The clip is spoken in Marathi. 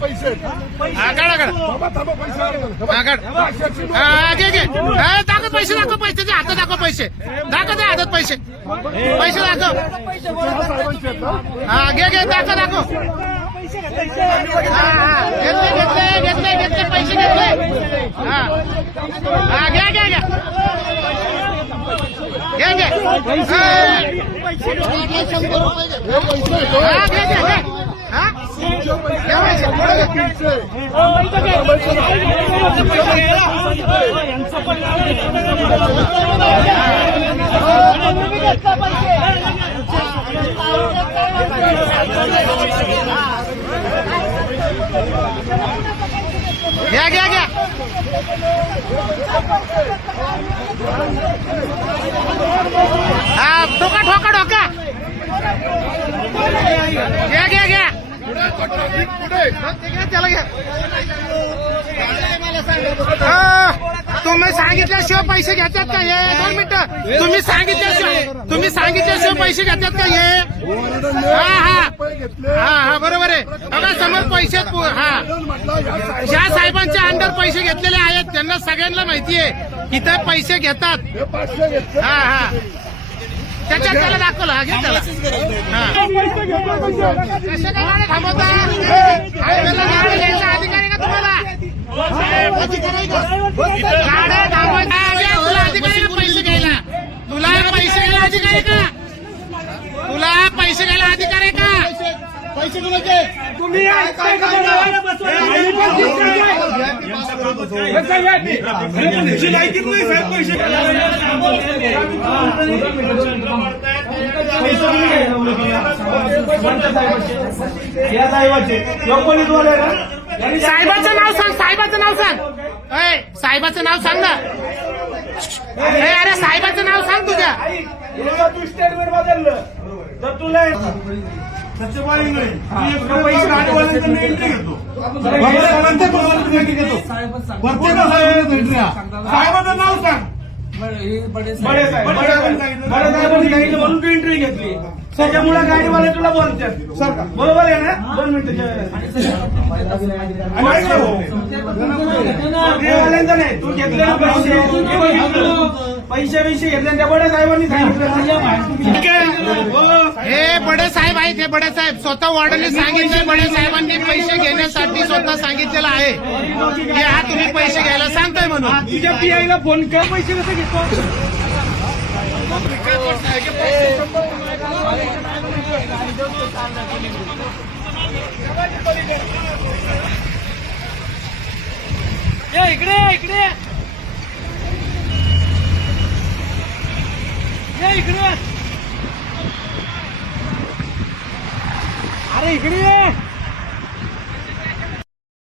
पैसे थांबा पैसे दाखव पैसे दाखव पैसे. हातात दाखव पैसे. दाखव दे हातात पैसे. पैसे दाखव. हा घे घे दाखव दाखव. हा हा. घेतले घेतले घेतले घेतले पैसे घेतले. हा. हा घ्या घ्या घ्या घे घे हा. हा घे घे घे हा घे पैसे पुढे घे. घ्या घ्या घ्या हा ठोका ठोका ठोका. घ्या. तुम्ही सांगितल्याशिवाय पैसे घेतात का हे? दोन मिनिटं. तुम्ही सांगितल्याशिवाय तुम्ही सांगितल्याशिवाय पैसे घेतात का हे? हा हा. हा हा बरोबर आहे. बघा समोर पैसे हा. ज्या साहेबांच्या अंडर पैसे घेतलेले आहेत त्यांना सगळ्यांना माहिती आहे. इथे पैसे घेतात. हा हा. त्याच्यात त्याला दाखवलं हा घे त्याला. हा. काय गाड्या थांबवता हायवेला गाडी घ्यायचा अधिकार आहे का तुम्हाला? गाड्या थांबवायचा आहे, तुला अधिकार आहे का पैसे घ्यायला तुला पैसे घ्यायला अधिकार आहे का तुला पैसे घ्यायला अधिकार आहे का पैसे कुणाचे तुम्ही ऐकताय का बोलायला बसवायला? आम्ही पण दिसतोय काय? हे काय आहे? तुमची लायकीच नाही साहेब पैसे या साहेबाचे कंपनी द्वारे ना साहेबाचं नाव सांग साहेबाचं नाव सांग अय साहेबाचं नाव सांग ना ए, अरे साहेबाचं नाव सांग तुझ्या तू स्टेटमेंट बदललं तर तुला एंट्री घेतो भगवानांच्या भगवानांकडून एंट्री घेतो प्रत्येक साहेबाचं नाव सांग बडे साहेब बडे साहेबांनी सांगितलं म्हणून तू एंट्री घेतली त्याच्यामुळे गाडीवाले तुला बोलतात बरोबर आहे ना दोन मिनिटं आणि ऐक ना भाऊ. गाडीवाल्यांचं नाही तू पैसे पैसे पैसे घेतले त्या बड्या साहेबांनी सांगितलं हो. हे बडे साहेब आहेत हे बडे साहेब स्वतः वॉर्डने सांगितले बडे साहेबांनी पैसे घेण्यासाठी स्वतः सांगितलेलं आहे. की हा तुम्ही पैसे घ्यायला सांगताय म्हणून. तुझ्या पीआयला फोन कर पैसे कसे घेतो? ये इकडे इकडे. ये इकडे. अरे इकडे ये.